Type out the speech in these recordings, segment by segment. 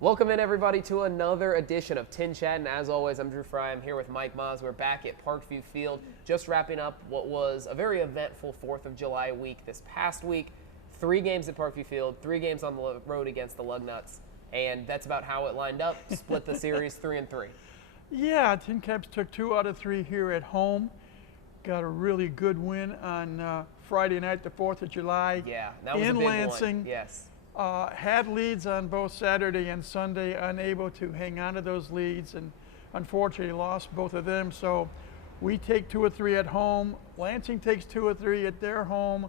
Welcome in, everybody, to another edition of TinChattin. As always, I'm Drew Fry. I'm here with Mike Moz. We're back at Parkview Field, just wrapping up what was a very eventful 4th of July week this past week. 3 games at Parkview Field, 3 games on the road against the Lugnuts, and that's about how it lined up. Split the series 3-3. Yeah, Tin Caps took 2 out of 3 here at home. Got a really good win on Friday night, the 4th of July. Yeah, that was in a big Lansing. one. Yes. Had leads on both Saturday and Sunday, unable to hang on to those leads, and unfortunately lost both of them. So we take 2 or 3 at home. Lansing takes 2 or 3 at their home.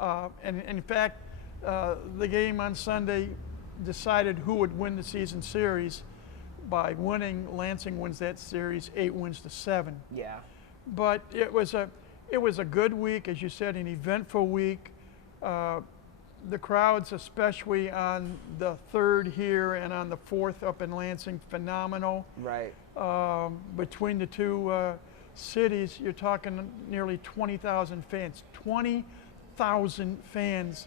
And in fact, the game on Sunday decided who would win the season series by winning. Lansing wins that series 8-7. Yeah. But it was a good week, as you said, an eventful week. The crowds, especially on the 3rd here and on the 4th up in Lansing, phenomenal. Right. Between the two cities, you're talking nearly 20,000 fans. 20,000 fans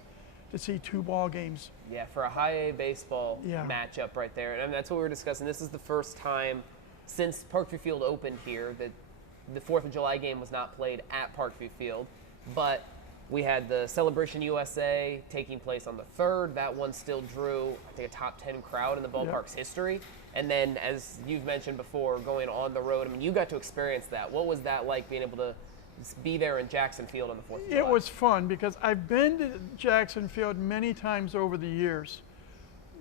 to see 2 ball games. Yeah, for a high A baseball matchup right there. And that's what we were discussing. This is the first time since Parkview Field opened here that the 4th of July game was not played at Parkview Field. But we had the Celebration USA taking place on the 3rd. That one still drew, I think, a top 10 crowd in the ballpark's history. And then, as you've mentioned before, going on the road, I mean, you got to experience that. What was that like, being able to be there in Jackson Field on the 4th of July? It was fun because I've been to Jackson Field many times over the years.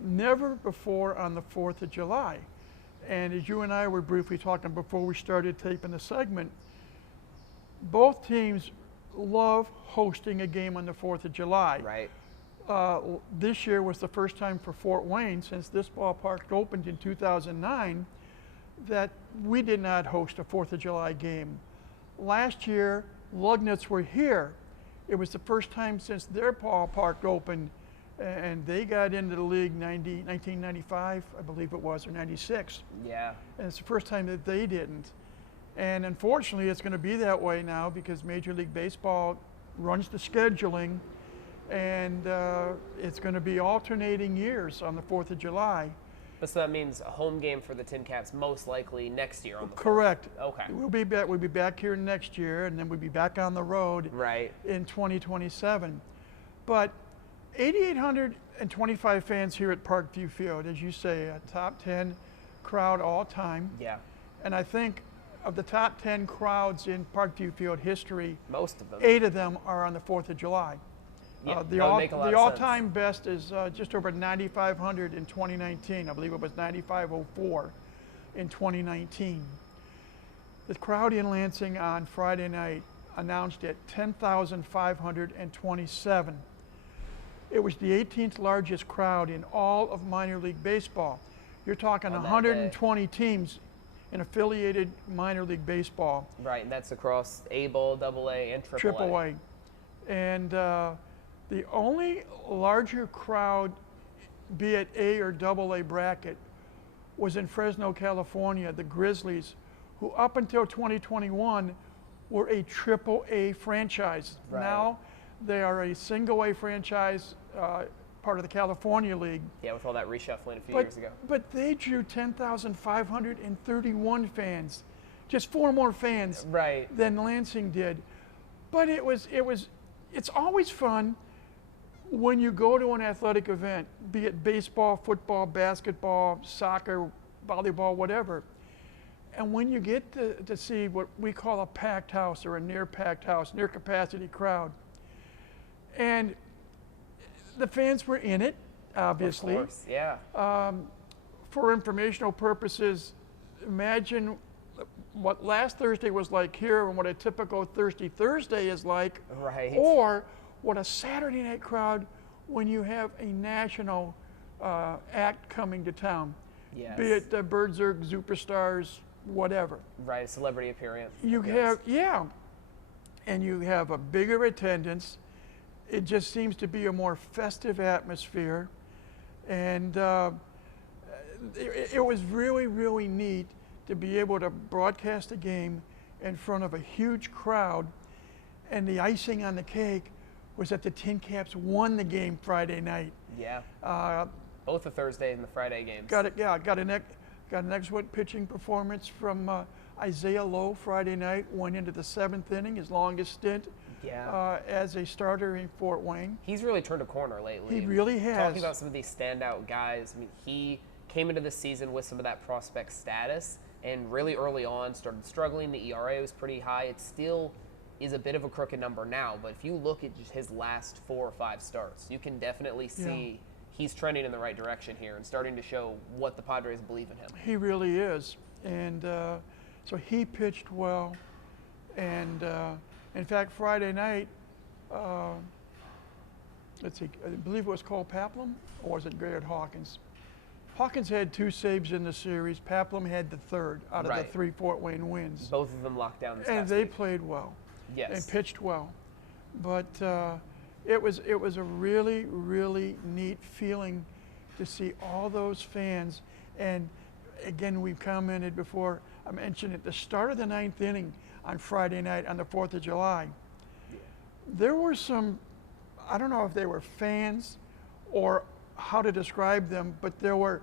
Never before on the 4th of July. And as you and I were briefly talking before we started taping the segment, both teams love hosting a game on the 4th of July. Right. This year was the first time for Fort Wayne, since this ballpark opened in 2009, that we did not host a 4th of July game. Last year, Lugnuts were here. It was the first time since their ballpark opened, and they got into the league 1995, I believe it was, or 96. Yeah. And it's the first time that they didn't. And unfortunately, it's going to be that way now because Major League Baseball runs the scheduling, and it's going to be alternating years on the 4th of July. But so that means a home game for the Tin Caps most likely next year on the 4th. Correct. Okay. We'll be back here next year, and then we'll be back on the road in 2027. But 8,825 fans here at Parkview Field, as you say, a top 10 crowd all time. Yeah. And I think of the top 10 crowds in Parkview Field history, most of them, 8 of them are on the 4th of July. Yeah, The all-time best is just over 9,500 in 2019. I believe it was 9,504 in 2019. The crowd in Lansing on Friday night announced at 10,527. It was the 18th largest crowd in all of minor league baseball. You're talking 120 teams in affiliated minor league baseball. Right, and that's across A-ball, AA, and AAA. AAA. And the only larger crowd, be it A or AA bracket, was in Fresno, California, the Grizzlies, who up until 2021 were a AAA franchise. Right. Now they are a single A franchise, part of the California League. Yeah, with all that reshuffling a few years ago. But they drew 10,531 fans, just 4 more fans than Lansing did. But it's always fun when you go to an athletic event, be it baseball, football, basketball, soccer, volleyball, whatever. And when you get to see what we call a packed house or a near packed house, near capacity crowd. And the fans were in it, obviously. Of course, yeah. For informational purposes, imagine what last Thursday was like here and what a typical Thirsty Thursday is like. Right. Or what a Saturday night crowd when you have a national act coming to town. Yes. Be it Berserk, Superstars, whatever. Right, a celebrity appearance. You have, and you have a bigger attendance. It just seems to be a more festive atmosphere. And it was really, really neat to be able to broadcast a game in front of a huge crowd. And the icing on the cake was that the Tin Caps won the game Friday night. Yeah. both the Thursday and the Friday games. Got an excellent pitching performance from Isaiah Lowe Friday night. Went into the 7th inning, his longest stint as a starter in Fort Wayne. He's really turned a corner lately. He really has. Talking about some of these standout guys, I mean, he came into the season with some of that prospect status, and really early on started struggling. The ERA was pretty high. It still is a bit of a crooked number now, but if you look at just his last 4 or 5 starts, you can definitely see he's trending in the right direction here and starting to show what the Padres believe in him. He really is. And so he pitched well. And in fact, Friday night, let's see, I believe it was Cole Paplum, or was it Garrett Hawkins? Hawkins had 2 saves in the series. Paplum had the 3rd out of the 3 Fort Wayne wins. Both of them locked down this and past they week. played well. Yes. And pitched well. But it was a really, really neat feeling to see all those fans. And again, we've commented before, I mentioned at the start of the 9th inning on Friday night on the 4th of July, there were some, I don't know if they were fans or how to describe them, but there were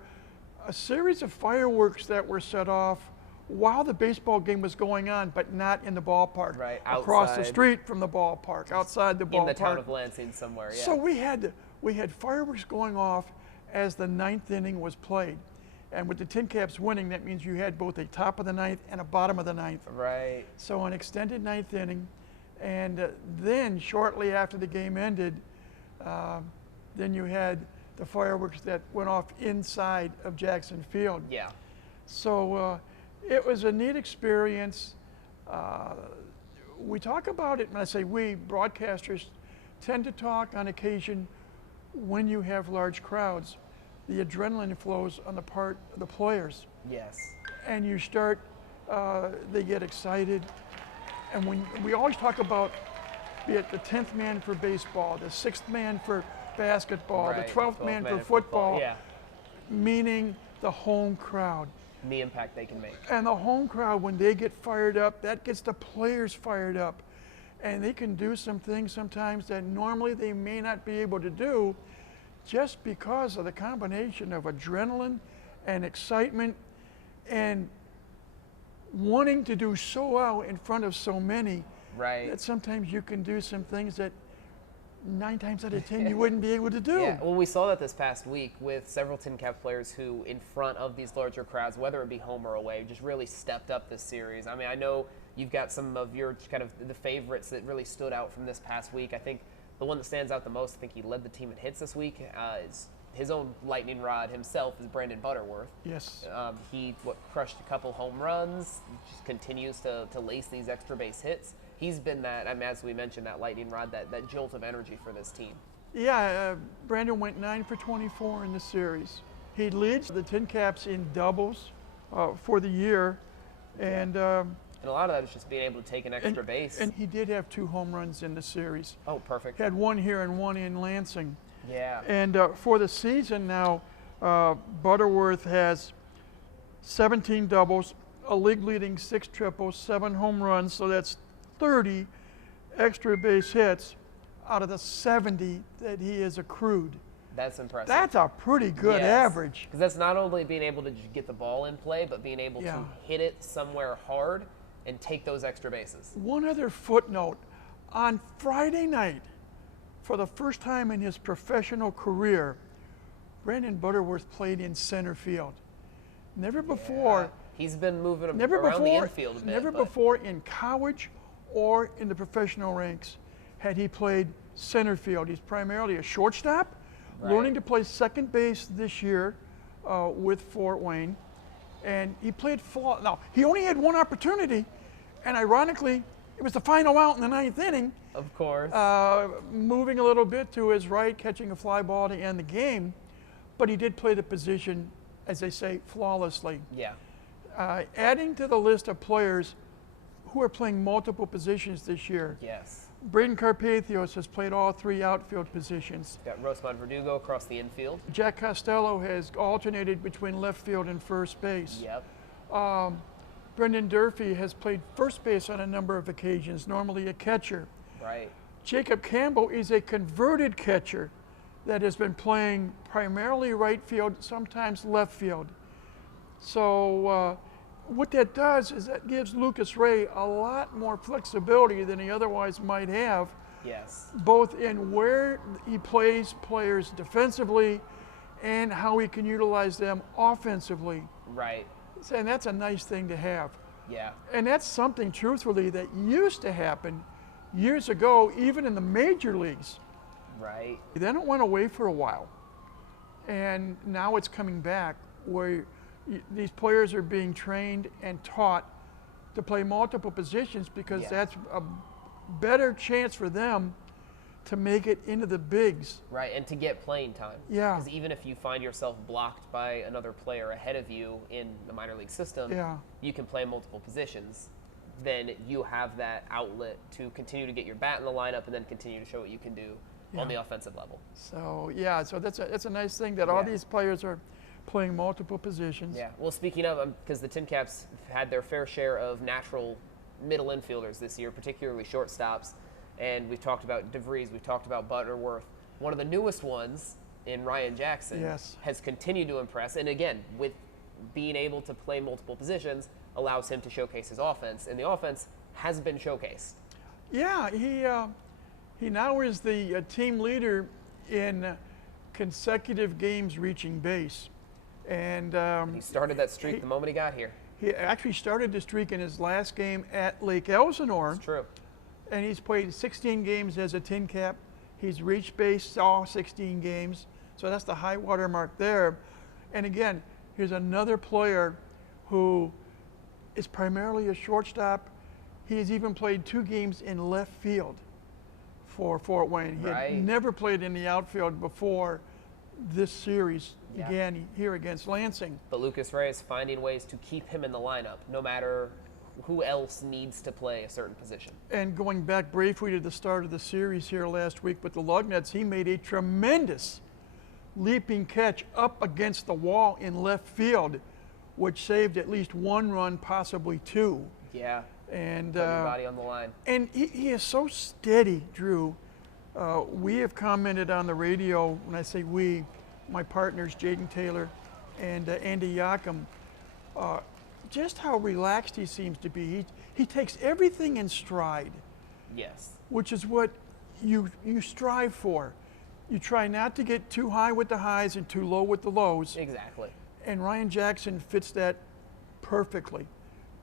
a series of fireworks that were set off while the baseball game was going on, but not in the ballpark. Right, across outside. the street from the ballpark, outside the ballpark. In the town of Lansing somewhere, yeah. So we had fireworks going off as the 9th inning was played. And with the Tin Caps winning, that means you had both a top of the 9th and a bottom of the 9th. Right. So an extended 9th inning. And then shortly after the game ended, then you had the fireworks that went off inside of Jackson Field. Yeah. So it was a neat experience. We talk about it, and I say we, broadcasters, tend to talk on occasion when you have large crowds. The adrenaline flows on the part of the players. Yes. And you start, they get excited. And when we always talk about, be it the 10th man for baseball, the 6th man for basketball, right. the 12th man for football, yeah. Meaning the home crowd. And the impact they can make. And the home crowd, when they get fired up, that gets the players fired up. And they can do some things sometimes that normally they may not be able to do just because of the combination of adrenaline and excitement and wanting to do so well in front of so many. Right. That sometimes you can do some things that 9 times out of 10 you wouldn't be able to do. Yeah, well, we saw that this past week with several Tin Cap players who, in front of these larger crowds, whether it be home or away, just really stepped up this series. I mean, I know you've got some of your kind of the favorites that really stood out from this past week. I think the one that stands out the most, I think he led the team in hits this week, is his own lightning rod himself, is Brandon Butterworth. Yes. He crushed a couple home runs, just continues to lace these extra base hits. He's been that, I mean, as we mentioned, that lightning rod, that jolt of energy for this team. Yeah, Brandon went 9 for 24 in the series. He leads the Tin Caps in doubles for the year. And a lot of that is just being able to take an extra base. And he did have 2 home runs in the series. Oh, perfect. Had 1 here and 1 in Lansing. Yeah. And for the season now, Butterworth has 17 doubles, a league-leading 6 triples, 7 home runs, so that's 30 extra base hits out of the 70 that he has accrued. That's impressive. That's a pretty good average. Because that's not only being able to just get the ball in play, but being able to hit it somewhere hard and take those extra bases. One other footnote. On Friday night, for the first time in his professional career, Brandon Butterworth played in center field. Never before. He's been moving around the infield a bit. Never before in college or in the professional ranks had he played center field. He's primarily a shortstop, learning to play second base this year with Fort Wayne. And he played full. Now, he only had 1 opportunity, and ironically, it was the final out in the 9th inning. Of course. Moving a little bit to his right, catching a fly ball to end the game. But he did play the position, as they say, flawlessly. Yeah. Adding to the list of players who are playing multiple positions this year. Yes. Braden Carpathios has played all 3 outfield positions. Got Rosmond Verdugo across the infield. Jack Costello has alternated between left field and first base. Yep. Brendan Durfee has played first base on a number of occasions, normally a catcher. Right. Jacob Campbell is a converted catcher that has been playing primarily right field, sometimes left field. So what that does is that gives Lucas Ray a lot more flexibility than he otherwise might have. Yes. Both in where he plays players defensively and how he can utilize them offensively. Right. And that's a nice thing to have. Yeah. And that's something, truthfully, that used to happen years ago, even in the major leagues. Right. They don't went away for a while. And now it's coming back where these players are being trained and taught to play multiple positions because that's a better chance for them to make it into the bigs. Right, and to get playing time. Yeah. Because even if you find yourself blocked by another player ahead of you in the minor league system, you can play multiple positions. Then you have that outlet to continue to get your bat in the lineup and then continue to show what you can do on the offensive level. So, so that's a nice thing that all these players are playing multiple positions. Yeah, well, speaking of, because the Tin Caps had their fair share of natural middle infielders this year, particularly shortstops. And we've talked about DeVries, we've talked about Butterworth. One of the newest ones in Ryan Jackson has continued to impress. And again, with being able to play multiple positions, allows him to showcase his offense. And the offense has been showcased. Yeah, he now is the team leader in consecutive games reaching base. And he started that streak the moment he got here. He actually started the streak in his last game at Lake Elsinore. It's true. And he's played 16 games as a Tin Cap. He's reached base all 16 games. So that's the high water mark there. And again, here's another player who is primarily a shortstop. He's even played 2 games in left field for Fort Wayne. He had never played in the outfield before this series began here against Lansing. But Lucas Ray is finding ways to keep him in the lineup, no matter who else needs to play a certain position. And going back briefly to the start of the series here last week with the Lugnets, he made a tremendous leaping catch up against the wall in left field, which saved at least 1 run, possibly 2. Yeah. And putting your body on the line. And he is so steady, Drew. We have commented on the radio, when I say we, my partners, Jaden Taylor and Andy Yakum, just how relaxed he seems to be. He takes everything in stride. Yes. Which is what you strive for. You try not to get too high with the highs and too low with the lows. Exactly. And Ryan Jackson fits that perfectly,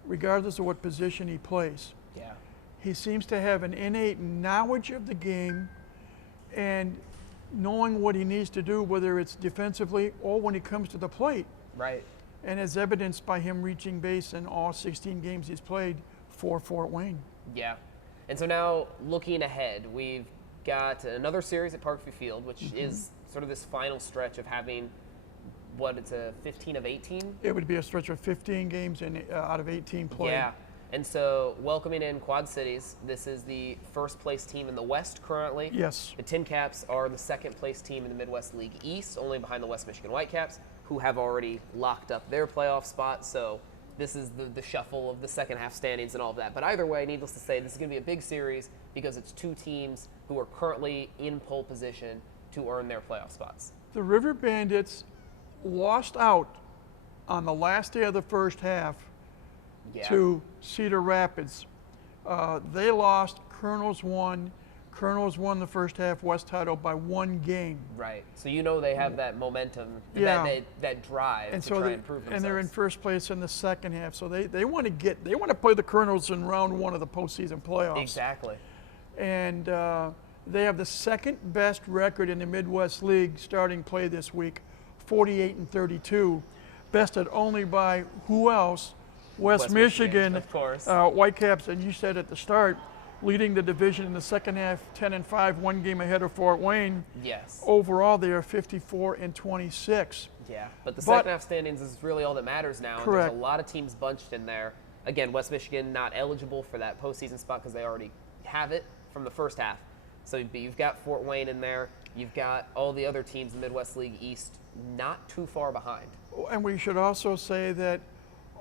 regardless of what position he plays. Yeah. He seems to have an innate knowledge of the game and knowing what he needs to do, whether it's defensively or when he comes to the plate. Right. And as evidenced by him reaching base in all 16 games he's played for Fort Wayne. Yeah. And so now looking ahead, we've got another series at Parkview Field, which is sort of this final stretch of having, it's a 15 of 18? It would be a stretch of 15 games out of 18 played. Yeah. And so welcoming in Quad Cities, this is the first place team in the West currently. Yes. The Tin Caps are the second place team in the Midwest League East, only behind the West Michigan Whitecaps, who have already locked up their playoff spot. So this is the shuffle of the second half standings and all of that. But either way, needless to say, this is going to be a big series because it's 2 teams who are currently in pole position to earn their playoff spots. The River Bandits lost out on the last day of the first half to Cedar Rapids. They lost, Colonels won. Colonels won the first half, West Tidal by 1 game. Right. So you know they have that momentum, that drive and to so try and prove themselves. And they're in first place in the second half. So they want to play the Colonels in round 1 of the postseason playoffs. Exactly. And they have the second best record in the Midwest League starting play this week, 48-32, bested only by who else? West Michigan, of course. Whitecaps, and you said at the start, leading the division in the second half, 10-5, 1 game ahead of Fort Wayne. Yes. Overall, they are 54-26. Yeah, but the second half standings is really all that matters now. Correct. There's a lot of teams bunched in there. Again, West Michigan not eligible for that postseason spot because they already have it from the first half. So you've got Fort Wayne in there. You've got all the other teams in the Midwest League East not too far behind. And we should also say that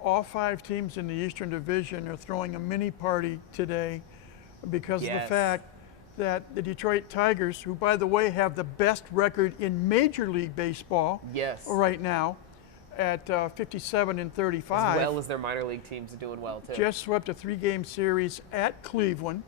all 5 teams in the Eastern Division are throwing a mini party today because of the fact that the Detroit Tigers, who, by the way, have the best record in Major League Baseball right now at 57-35. As well as their minor league teams are doing well, too. Just swept a 3-game series at Cleveland.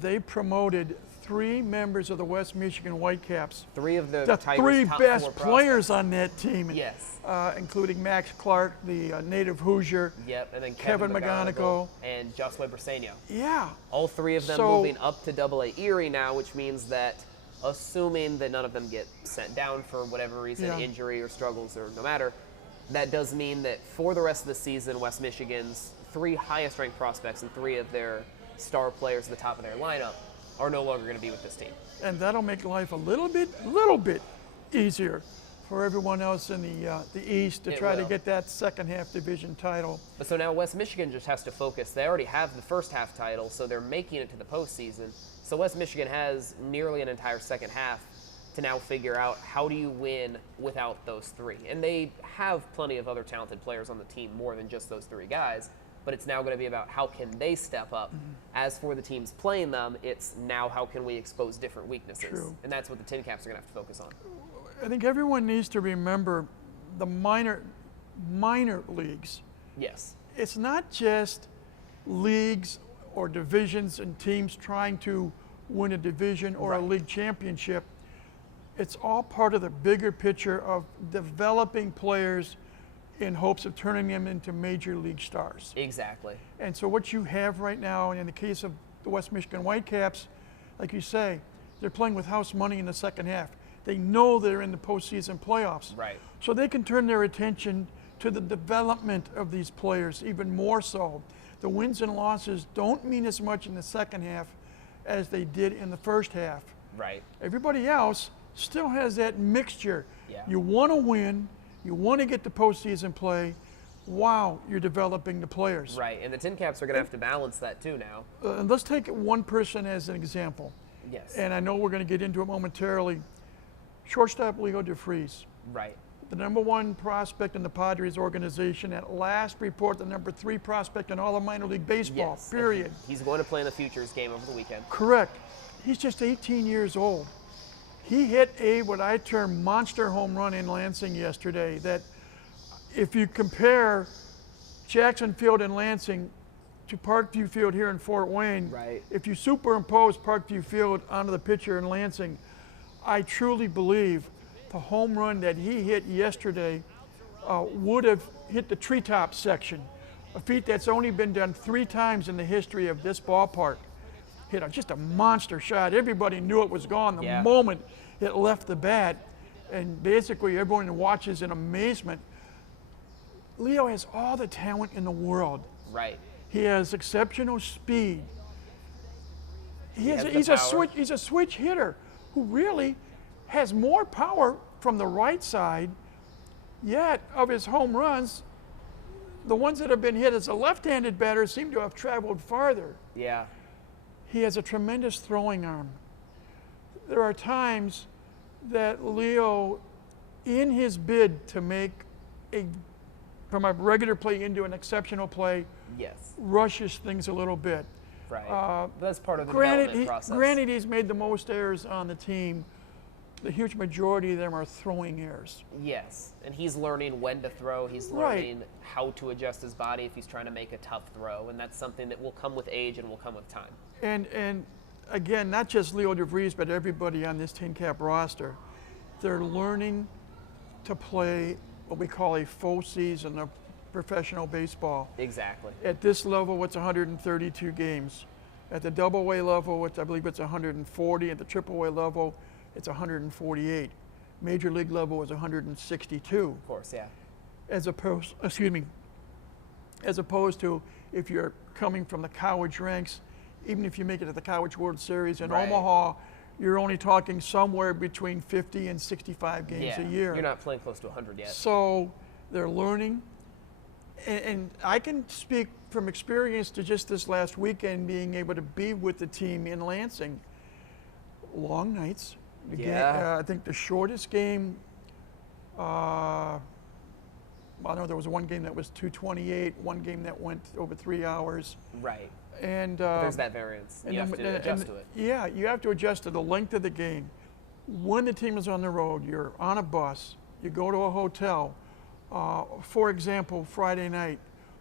They promoted 3 members of the West Michigan Whitecaps. 3 of the Tigers' 3 top best 4 players on that team. Yes. Including Max Clark, the native Hoosier. Yep, and then Kevin McGonigal. And Josue Briseño. Yeah. All 3 of them moving up to Double-A Erie now, which means that, assuming that none of them get sent down for whatever reason, injury or struggles or no matter, that does mean that for the rest of the season, West Michigan's 3 highest-ranked prospects and 3 of their star players at the top of their lineup are no longer going to be with this team. And that'll make life a little bit easier for everyone else in the East to try to get that second half division title. But so now West Michigan just has to focus. They already have the first half title, so they're making it to the postseason. So West Michigan has nearly an entire second half to now figure out how do you win without those 3. And they have plenty of other talented players on the team, more than just those 3 guys. But it's now going to be about how can they step up. As for the teams playing them, it's now how can we expose different weaknesses. True. And that's what the Tin Caps are going to have to focus on. I think everyone needs to remember the minor leagues. Yes. It's not just leagues or divisions and teams trying to win a division or a league championship. It's all part of the bigger picture of developing players in hopes of turning them into major league stars. Exactly. And so what you have right now, and in the case of the West Michigan Whitecaps, like you say, they're playing with house money in the second half. They know they're in the postseason playoffs. Right. So they can turn their attention to the development of these players even more so. The wins and losses don't mean as much in the second half as they did in the first half. Right. Everybody else still has that mixture. Yeah. You want to win, you want to get to postseason play, while you're developing the players. Right, and the Tin Caps are going to have to balance that too now. And let's take one person as an example. Yes. And I know we're going to get into it momentarily. Shortstop Leo DeFries. Right. The #1 prospect in the Padres organization. At last report, the #3 prospect in all of minor league baseball, yes. period. He's going to play in the Futures game over the weekend. Correct. He's just 18 years old. He hit what I term monster home run in Lansing yesterday. That if you compare Jackson Field in Lansing to Parkview Field here in Fort Wayne, right. If you superimpose Parkview Field onto the picture in Lansing, I truly believe the home run that he hit yesterday would have hit the treetop section, a feat that's only been done 3 times in the history of this ballpark. Hit just a monster shot. Everybody knew it was gone the moment it left the bat, and basically everyone watches in amazement. Leo has all the talent in the world. Right. He has exceptional speed. He's a switch hitter who really has more power from the right side, yet of his home runs, the ones that have been hit as a left-handed batter seem to have traveled farther. Yeah. He has a tremendous throwing arm. There are times that Leo, in his bid to make from a regular play into an exceptional play, rushes things a little bit. Right. That's part of the development process. Granted, he's made the most errors on the team. The huge majority of them are throwing errors. Yes, and he's learning when to throw. He's learning how to adjust his body if he's trying to make a tough throw, and that's something that will come with age and will come with time. And again, not just Leo DeVries, but everybody on this Tin Cap roster, they're learning to play what we call a full season of professional baseball. Exactly. At this level, it's 132 games. At the Double-A level, I believe it's 140. At the Triple-A level, it's 148. Major League level is 162. Of course, yeah. As opposed to if you're coming from the college ranks, even if you make it to the College World Series in Omaha, you're only talking somewhere between 50 and 65 games a year. You're not playing close to 100 yet. So they're learning. And I can speak from experience to just this last weekend being able to be with the team in Lansing. Long nights. Yeah. I think the shortest game well, I know there was one game that was 2:28, one game that went over 3 hours. Right. And there's that variance. You have to adjust to it. Yeah, you have to adjust to the length of the game. When the team is on the road, you're on a bus, you go to a hotel. For example, Friday night,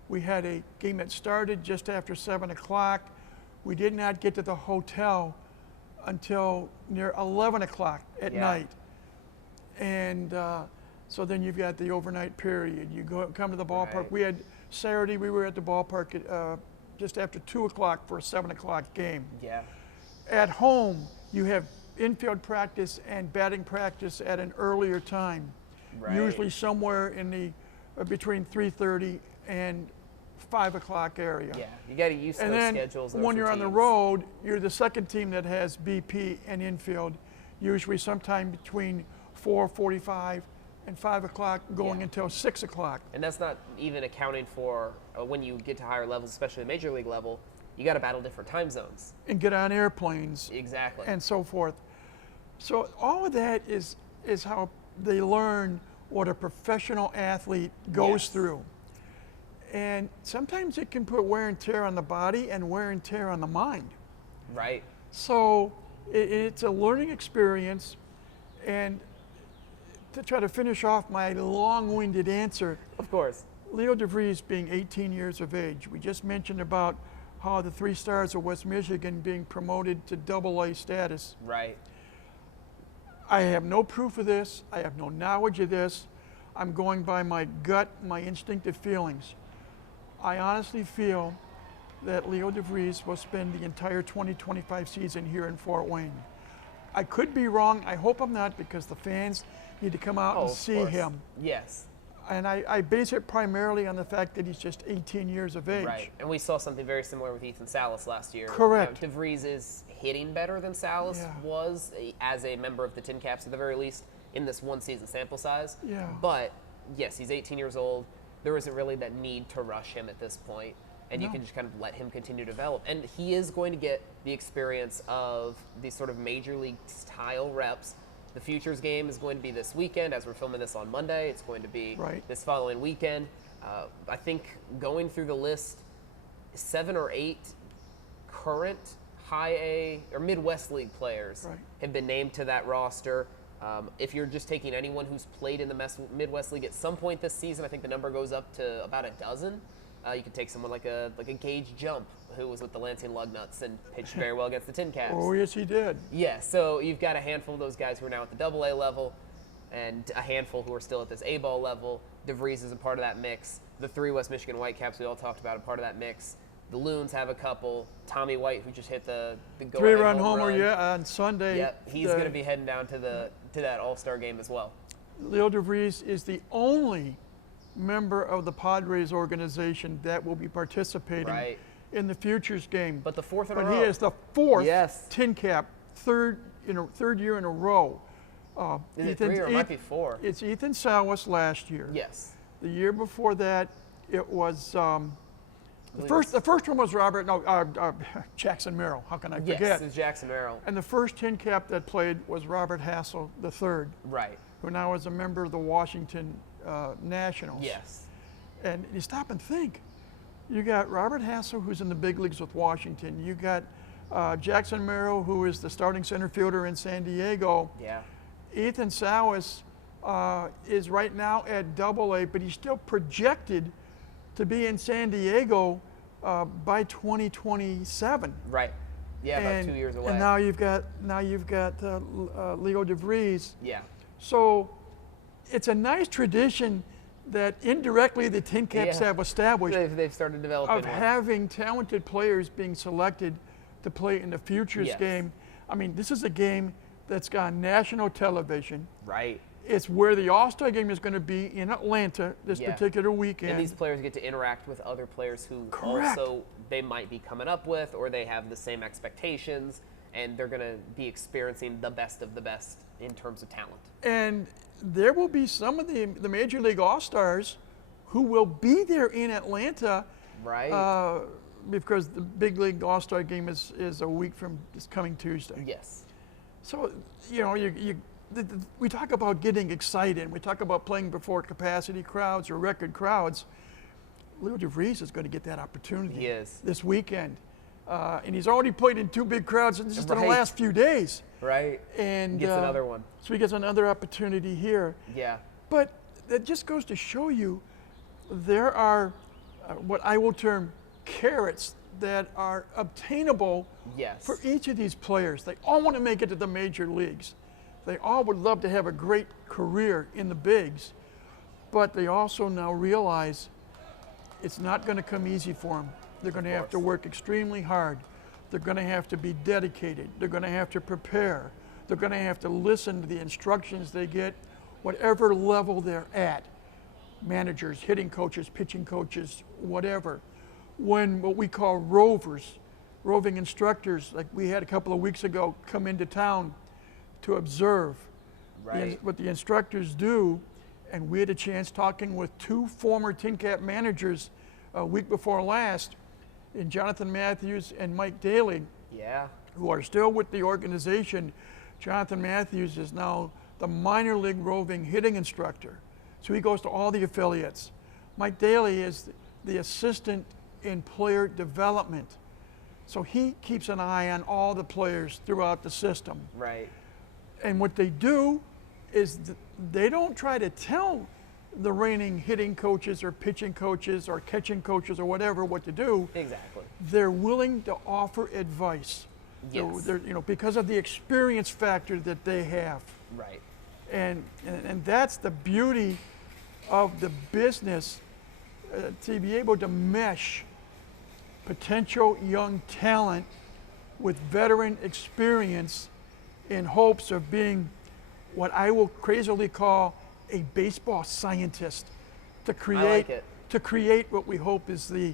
we had a game that started just after 7 o'clock. We did not get to the hotel until near 11 o'clock at night. And so then you've got the overnight period. You come to the ballpark. Right. We had Saturday, we were at the ballpark at, just after 2 o'clock for a 7 o'clock game. Yeah. At home, you have infield practice and batting practice at an earlier time. Right. Usually somewhere in the between 3:30 and 5 o'clock area. Yeah, you got to use those schedules. And then when you're on the road, you're the second team that has BP and infield, usually sometime between 4:45 and 5 o'clock going until 6 o'clock. And that's not even accounting for when you get to higher levels, especially the major league level, you got to battle different time zones. And get on airplanes. Exactly. And so forth. So all of that is how they learn what a professional athlete goes through. And sometimes it can put wear and tear on the body and wear and tear on the mind. Right. So it's a learning experience. And to try to finish off my long-winded answer. Of course. Leo DeVries being 18 years of age. We just mentioned about how the 3 Stars of West Michigan being promoted to AA status. Right. I have no proof of this. I have no knowledge of this. I'm going by my gut, my instinctive feelings. I honestly feel that Leo DeVries will spend the entire 2025 season here in Fort Wayne. I could be wrong. I hope I'm not, because the fans need to come out and see him. Yes. And I base it primarily on the fact that he's just 18 years of age. Right. And we saw something very similar with Ethan Salas last year. Correct. DeVries is hitting better than Salas was as a member of the Tin Caps at the very least in this one season sample size. Yeah. But yes, he's 18 years old. There isn't really that need to rush him at this point, and you can just kind of let him continue to develop. And he is going to get the experience of these sort of major league style reps. The Futures game is going to be this weekend. As we're filming this on Monday, it's going to be this following weekend. I think going through the list, 7 or 8 current high A or Midwest League players have been named to that roster. If you're just taking anyone who's played in the Midwest League at some point this season, I think the number goes up to about a dozen. You could take someone like a Gage Jump, who was with the Lansing Lugnuts and pitched very well against the Tin Caps. Oh, yes, he did. Yeah, so you've got a handful of those guys who are now at the AA level, and a handful who are still at this A-ball level. DeVries is a part of that mix. The 3 West Michigan Whitecaps we all talked about are part of that mix. The Loons have a couple. Tommy White, who just hit the go-ahead 3-run homer on Sunday. Yep, he's going to be heading down to that All-Star game as well. Leo DeVries is the only member of the Padres organization that will be participating in the Futures game. But the 4th in a row. But he is the 4th Tin Cap, third year in a row. Is it 3 or it might be 4? It's Ethan Salas last year. Yes. The year before that, it was the first one was Jackson Merrill. How can I forget? Yes, it's Jackson Merrill. And the first Tin Cap that played was Robert Hassel III. Right. Who now is a member of the Washington Nationals. Yes. And you stop and think. You got Robert Hassel, who's in the big leagues with Washington. You got Jackson Merrill, who is the starting center fielder in San Diego. Yeah. Ethan Salas is right now at AA, but he's still projected to be in San Diego by 2027. Right. Yeah, about 2 years away. And now you've got Leo DeVries. Yeah. So it's a nice tradition that indirectly the Tin Caps have established. They've started developing of having talented players being selected to play in the Futures game. I mean, this is a game that's got national television. Right. It's where the All-Star game is going to be in Atlanta this particular weekend. And these players get to interact with other players who also they might be coming up with, or they have the same expectations, and they're going to be experiencing the best of the best in terms of talent. And there will be some of the Major League All-Stars who will be there in Atlanta. Right. Because the Big League All-Star game is a week from this coming Tuesday. Yes. So, you know, we talk about getting excited. We talk about playing before capacity crowds or record crowds. Leo DeVries is going to get that opportunity this weekend. And he's already played in 2 big crowds just in the last few days. Right. And gets another one. So he gets another opportunity here. Yeah. But that just goes to show you there are what I will term carrots that are obtainable for each of these players. They all want to make it to the major leagues. They all would love to have a great career in the bigs, but they also now realize it's not going to come easy for them. They're going to have to work extremely hard. They're going to have to be dedicated. They're going to have to prepare. They're going to have to listen to the instructions they get, whatever level they're at. Managers, hitting coaches, pitching coaches, whatever. When what we call rovers, roving instructors, like we had a couple of weeks ago, come into town to observe what the instructors do, and we had a chance talking with 2 former TinCat managers a week before last, in Jonathan Matthews and Mike Daly, who are still with the organization. Jonathan Matthews is now the minor league roving hitting instructor, so he goes to all the affiliates. Mike Daly is the assistant in player development, so he keeps an eye on all the players throughout the system. Right. And what they do is they don't try to tell the reigning hitting coaches or pitching coaches or catching coaches or whatever what to do. Exactly. They're willing to offer advice. They're, because of the experience factor that they have. Right. And that's the beauty of the business, to be able to mesh potential young talent with veteran experience in hopes of being what I will crazily call a baseball scientist, to create what we hope is the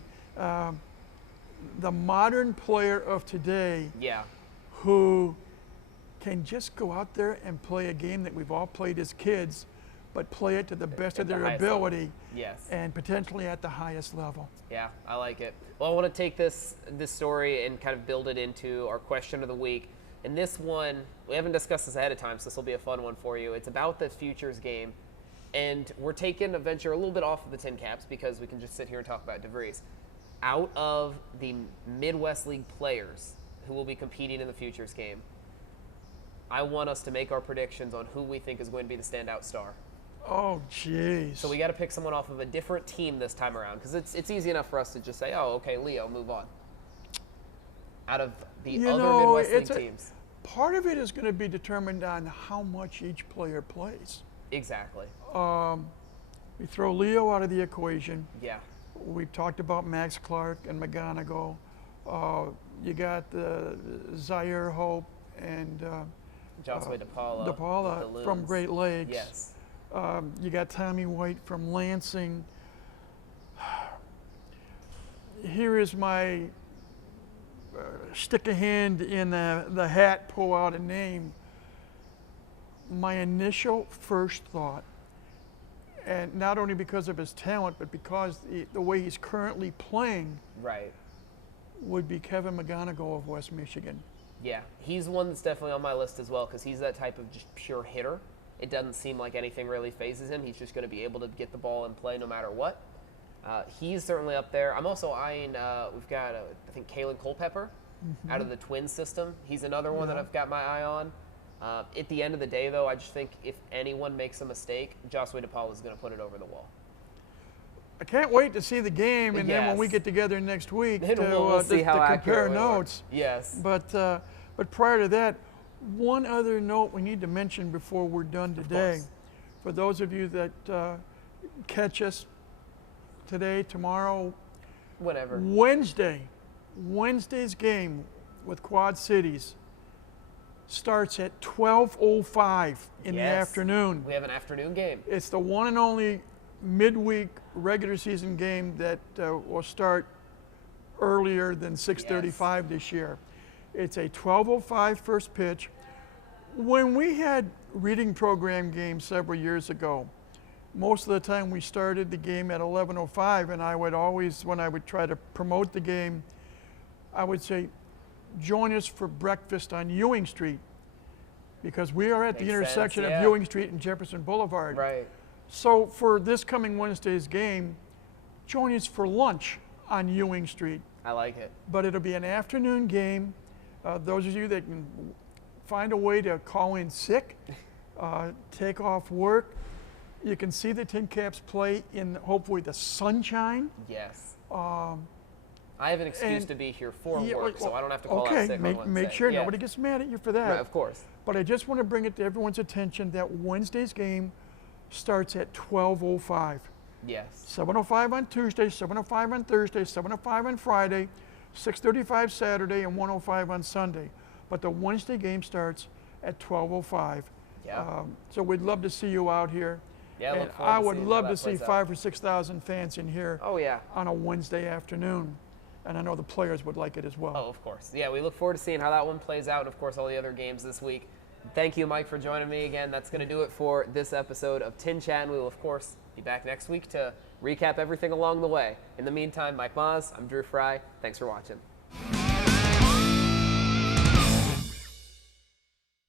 modern player of today, who can just go out there and play a game that we've all played as kids, but play it to the best of their ability, and potentially at the highest level. Yeah, I like it. Well, I want to take this story and kind of build it into our question of the week. And this one, we haven't discussed this ahead of time, so this will be a fun one for you. It's about the futures game. And we're taking a venture a little bit off of the Tin Caps because we can just sit here and talk about DeVries. Out of the Midwest League players who will be competing in the futures game, I want us to make our predictions on who we think is going to be the standout star. Oh, jeez. So we got to pick someone off of a different team this time around, because it's easy enough for us to just say, oh, okay, Leo, move on. Out of the other Midwest League teams. Part of it is going to be determined on how much each player plays. Exactly. We throw Leo out of the equation. Yeah. We've talked about Max Clark and McGonigal. You got Zaire Hope and Josue DePaula from Great Lakes. Yes. You got Tommy White from Lansing. Here is my stick a hand in the hat, pull out a name. My initial first thought, and not only because of his talent, but because the way he's currently playing, would be Kevin McGonigal of West Michigan. Yeah, he's one that's definitely on my list as well, because he's that type of just pure hitter. It doesn't seem like anything really phases him. He's just going to be able to get the ball and play no matter what. He's certainly up there. I'm also eyeing, we've got, I think, Kalen Culpepper out of the Twins system. He's another one that I've got my eye on. At the end of the day, though, I just think if anyone makes a mistake, Josue DePaula is going to put it over the wall. I can't wait to see the game, and then when we get together next week we'll to compare notes. Yes. But prior to that, one other note we need to mention before we're done today. For those of you that catch us today, tomorrow, whatever. Wednesday's game with Quad Cities starts at 12:05 in the afternoon. We have an afternoon game. It's the one and only midweek regular season game that will start earlier than 6:35 this year. It's a 12:05 first pitch. When we had reading program games several years ago, most of the time we started the game at 11:05, and I would always, when I would try to promote the game, I would say, join us for breakfast on Ewing Street. because we are at the intersection of Ewing Street and Jefferson Boulevard. Right. So for this coming Wednesday's game, join us for lunch on Ewing Street. I like it. But it'll be an afternoon game. Those of you that can find a way to call in sick, take off work, you can see the Tin Caps play in hopefully the sunshine. Yes. I have an excuse to be here for work, so I don't have to call out sick on Wednesday. Make sure nobody gets mad at you for that. Right, of course. But I just want to bring it to everyone's attention that Wednesday's game starts at 12:05. Yes. 7:05 on Tuesday, 7:05 on Thursday, 7:05 on Friday, 6:35 Saturday, and 1:05 on Sunday. But the Wednesday game starts at 12:05. Yeah. So we'd love to see you out here. Yeah, and I would love to see 5,000 or 6,000 fans in here. Oh, yeah. On a Wednesday afternoon. And I know the players would like it as well. Oh, of course. Yeah, we look forward to seeing how that one plays out, and of course all the other games this week. Thank you, Mike, for joining me again. That's going to do it for this episode of TinChattin. We will, of course, be back next week to recap everything along the way. In the meantime, Mike Maz, I'm Drew Fry. Thanks for watching.